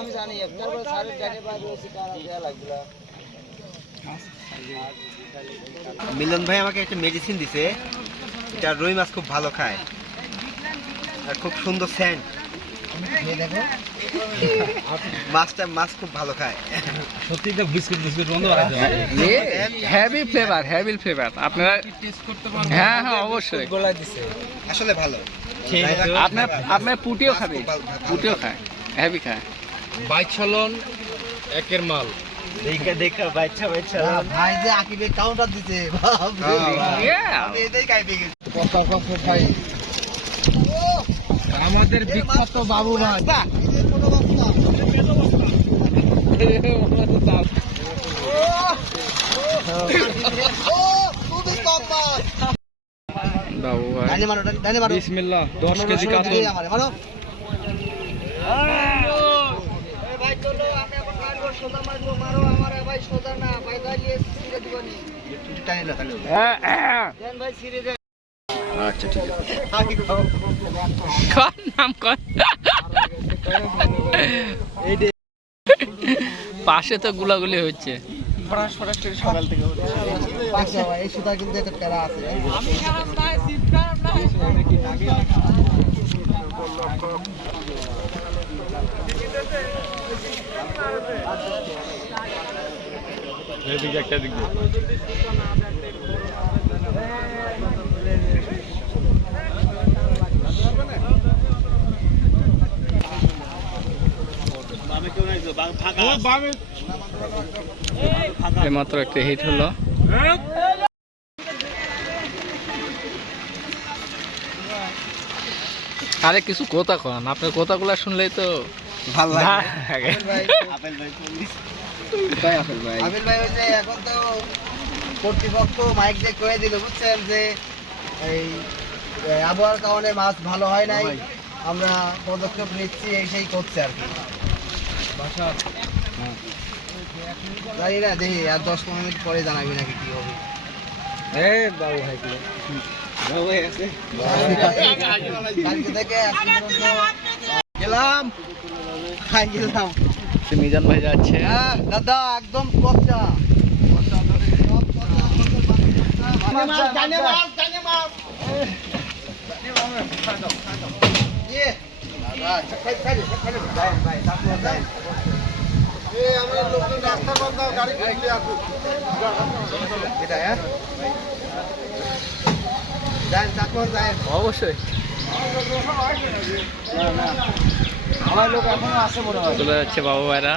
আমি জানি বাইরে কারা লাগবে মিলন ভাই আমাকে একটা মেডিসিন দিছে এটা রুই মাছ খুব ভালো খায়। আর খুব সুন্দর স্যান্ড মাছটা মাছ খুব ভালো খায়। সত্যি তো বিস্কুট বিস্কুট বন্ধ হেভি ফ্লেভার হেভি ফ্লেভার আপনারা হ্যাঁ হ্যাঁ অবশ্যই। গোলা দিছে। আসলে ভালো। আপনার আপনার পুটিও খাবে পুটিও খায় হেভি খায় বাইক চালন একের মাল দেখা দেখা বাচ্চা বাচ্চা ভাই যে আকিবে কাউন্টার দিতে বাপ আমি এটাই খাইতে কত কত ভাই আমাদের বিখ্যাত বাবু মাছ খুবই কম মাছ বাবু ভাই ডানে মারো ডানে মারো। বিসমিল্লাহ দশ কেজি কাতল। আমারে, মারো ভাই চলো আমি এখন মারবো সোজা মারবো মারো। আমারে ভাই সোজা না ভাই দাঁড়িয়ে ছিঁড়ে দিবনি টানি না টানি দেন ভাই ছিঁড়ে দেন আচ্ছা ঠিক আছে। কর নাম কর। পাশে তো গুলাগুলি হচ্ছে। পাঁচশো ভাই, এই সুতা কিন্তু একটা প্যারা আছে। এদিকে দিয়ে একটা হিট হলো। আরে কিছু কথা কন আপনার কথাগুলো শুনলেই তো ভালো লাগে। লাগে। ভাই ভাই আপেল ভাই? আবির ভাই ওই যে এখন তো কর্তৃপক্ষ মাইক দিয়ে কয়ে দিল বুঝছেন যে এই আবহাওয়ার কারণে মাছ ভালো হয় নাই। আমরা পদক্ষেপ নিচ্ছি এই সেই করছে আর কি। জানি না দেখি আর দশ পনেরো মিনিট পরে জানাবি নাকি কি হবে। গেলাম। খাই গেলাম। মিজান ভাই যাচ্ছে। হ্যাঁ দাদা একদম কচ্চা অবশ্যই আমার লোক হয়। চলে যাচ্ছে বাবু ভাইরা।